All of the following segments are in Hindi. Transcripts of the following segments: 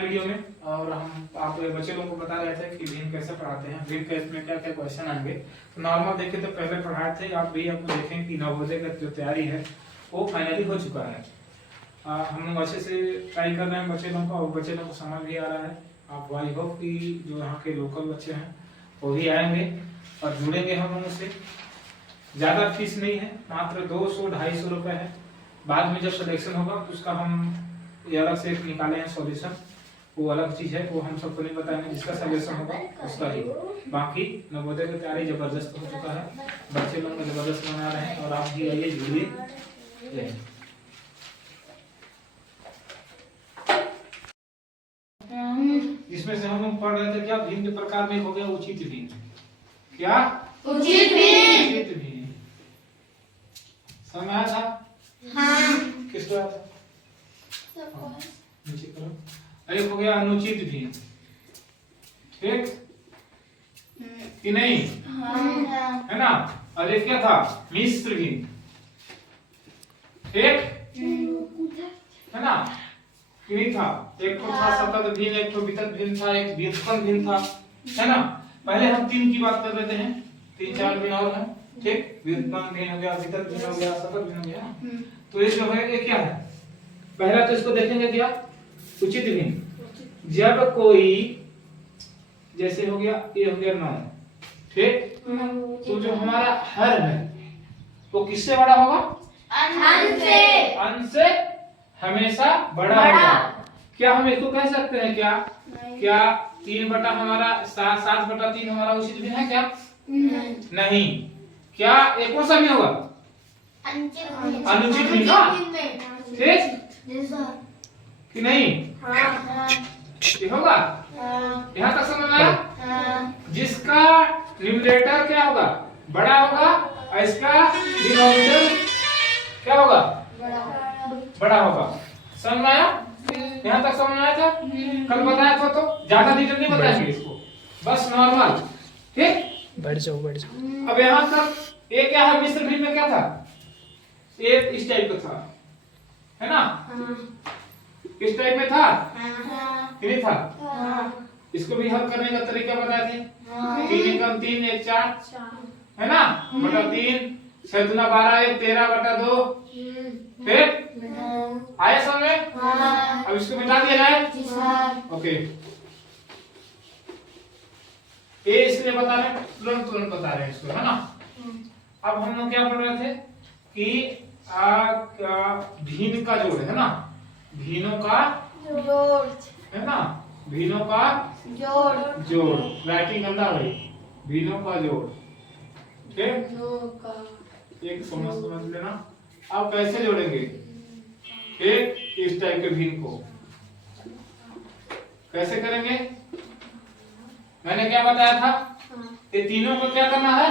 वीडियो में और हम आप बच्चे लोगों को बता रहे थे कि भिन्न कैसे पढ़ाते हैं, भिन्न कैसे में क्या क्या क्वेश्चन आएंगे। तो नॉर्मल देखें तो पहले पढ़ाए थे, आप भी आपको देखें कि नवोदय का जो तैयारी है वो फाइनली हो चुका है। हम लोग अच्छे से ट्राई कर रहे हैं बच्चे लोगों को, और बच्चे लोगों को समझ भी आ रहा है। आप आई होप कि जो यहाँ के लोकल बच्चे हैं वो भी आएंगे और जुड़ेंगे हम लोगों से। ज़्यादा फीस नहीं है, मात्र 200-250 रुपये है। बाद में जब सिलेक्शन होगा तो उसका हम ये अलग से एक निकाले हैं सॉल्यूशन, वो अलग चीज है, वो हम सबको नहीं बताएंगे। जिसका सजेशन होगा उसका ही। बाकी नवोदय की तैयारी जबरदस्त हो चुका है, बच्चे लोग जबरदस्त बना रहे हैं और आप भी आइए जुड़िए। इसमें से हम लोग पढ़ रहे थे क्या, भिन्न प्रकार में हो गया उचित भिन्न। क्या उचित भिन्न? उचित भिन्न समझ आया था? हाँ। किसको आया था? नीचे करो। एक हो गया अनुचित भिन्न, ठीक कि नहीं? हाँ। है ना। और एक क्या था, मिश्र भिन्न, ठीक है ना कि नहीं था? एक तो था सतत भिन्न, एक तो वितत भिन्न था, एक व्युत्पन्न भिन्न था, है ना। पहले हम तीन की बात कर लेते हैं, 3-4 भिन्न और हैं, ठीक। व्युत्पन्न भिन्न हो गया, वितत भिन्न हो गया, सतत भिन्न हो गया। तो ये जो है ये क्या है, पहला तो इसको देखेंगे क्या, उचित भिन्न। जब कोई जैसे हो गया, ये हो गया 9, ठीक। तो जो हमारा हर है वो किससे बड़ा होगा? अंश से हमेशा बड़ा होगा। क्या हम इसको कह सकते हैं क्या, क्या 3 बटा हमारा 7/3 हमारा उचित भिन्न है क्या? नहीं। क्या एक कौन सा भिन्न होगा? अनुचित भिन्न, ठीक कि नहीं? ये होगा। यहाँ तक समझ में आया? जिसका न्यूमरेटर क्या होगा, बड़ा होगा, और इसका डिनोमिनेटर क्या होगा, बड़ा होगा। समझ में आया? यहाँ तक समझ में आया था? कल बताया था, तो ज्यादा डिटेल नहीं बताएंगे इसको, बस नॉर्मल, ठीक। बैठ जाओ। अब यहाँ तक ये क्या है, मिश्र भिन्न में क्या था, एक इस टाइप का था, है ना। किस टाइप में था, नहीं था। इसको भी हल करने का तरीका बताए थे, 3 × 3 = 4, है ना, बटा 3, 6 × 12 = 13/2, फिर आया समझ में? अब इसको मिटा दिया जाए, ओके। ये इसलिए बता रहे हैं, तुरंत बता रहे हैं इसको, है ना। अब हम लोग क्या पढ़ रहे थे कि भिन्न का जोड़ है ना, भिन्नों का जोड़, है ना, भिन्नों का जोड़, राइटिंग गंदा भाई, भिन्नों का जोड़, ठीक। एक समझ लेना। अब कैसे जोड़ेंगे, ठीक, इस टाइप के भिन्न को कैसे करेंगे, मैंने क्या बताया था, ये तीनों को क्या करना है,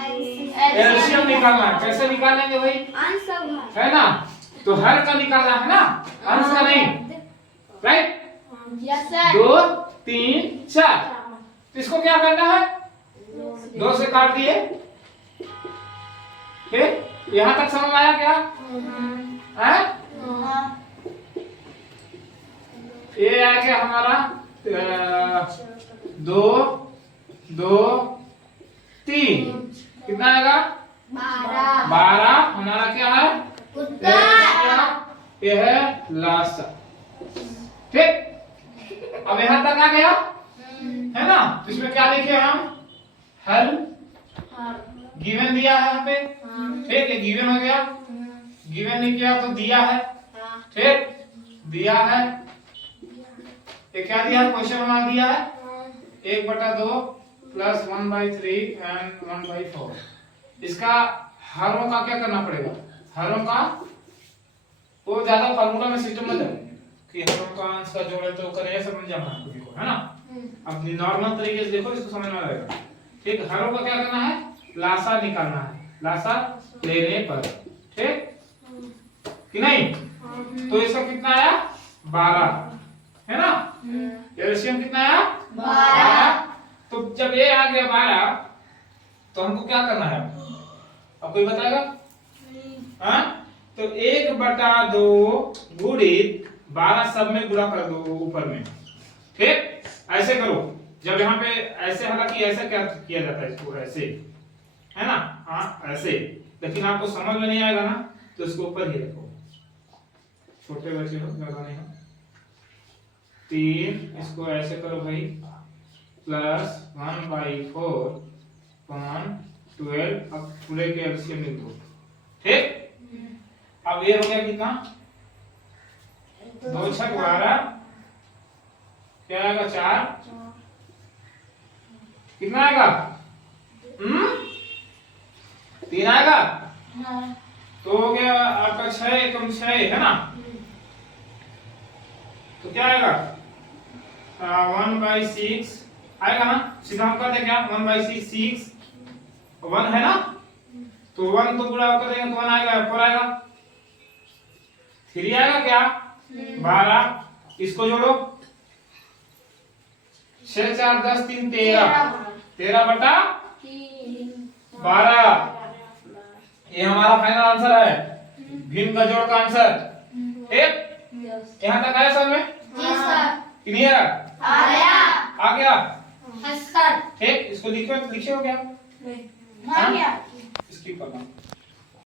एलसीएम निकालना है। कैसे निकालेंगे भाई, है ना, तो हर का निकालना है ना, अंश का नहीं, राइट। 2, 3, 4, तो इसको क्या करना है, 2 से काट दिए, ठीक। यहाँ तक समझ आया क्या? ये आ गया हमारा 2, 2, 3, कितना आएगा, 12 हमारा क्या है, उत्तर। ये है लास्ट, ठीक। अब यहाँ तक आ गया, है ना। तो इसमें क्या लिखे हम, हल गिवन दिया है यहाँ पे, ठीक है, गिवन हो गया। गिवन नहीं किया तो दिया है, ठीक, दिया है। ये क्या दिया है, क्वेश्चन बना दिया है, 1/2 + 1/3 and 1/4। इसका हरों का क्या करना पड़ेगा, हरों का वो ज्यादा फार्मूला में सिस्टम में जाएंगे कि हरों का अंश का जोड़ है तो करें, ऐसा समझ जाना आपको, है ना। अब नॉर्मल तरीके से देखो, इसको समझ में आएगा, ठीक। हरों का क्या करना है, लासा निकालना है, लासा लेने पर, ठीक कि नहीं। तो इसका कितना आया, 12, है ना। एलसीएम कितना आया, 12। तो जब ये आ गया 12, तो हमको क्या करना है, अब कोई बताएगा? हाँ, तो 1/2 गुणित 12 सब में गुणा कर दो ऊपर में। ठीक, ऐसे करो। जब यहाँ पे ऐसे, हालांकि ऐसे क्या किया जाता है इसको, ऐसे है ना, हाँ ऐसे, लेकिन आपको समझ में नहीं आएगा ना तो इसको ऊपर ही रखो। छोटे बच्चे हो, ज्यादा नहीं हो। 3 इसको ऐसे करो भाई, प्लस 1/4 अपॉन 12। अब पूरे के एलसीएम लिख दो। ठीक, अब ये हो गया कितना, 2 छक 12, क्या आएगा 4, कितना आएगा 3 आएगा। तो हो गया आपका 6 एकम 6 है ना, तो क्या आएगा 1/6 आएगा ना। सीधा हम कर दे क्या, 1/6 6 1 है ना, तो 1 तो पूरा कर देंगे तो 1 आएगा, 4 आएगा, 3 आएगा क्या 12, इसको जोड़ो 6 4 10 3 13, 13/12। ये हमारा फाइनल आंसर है, भिन्न का जोड़ का आंसर। ठीक, यहाँ तक आया समझ में? जी सर। क्लियर? आ गया? सर। ठीक, इसको लिखो, लिखे हो क्या? आ गया। स्किप करना।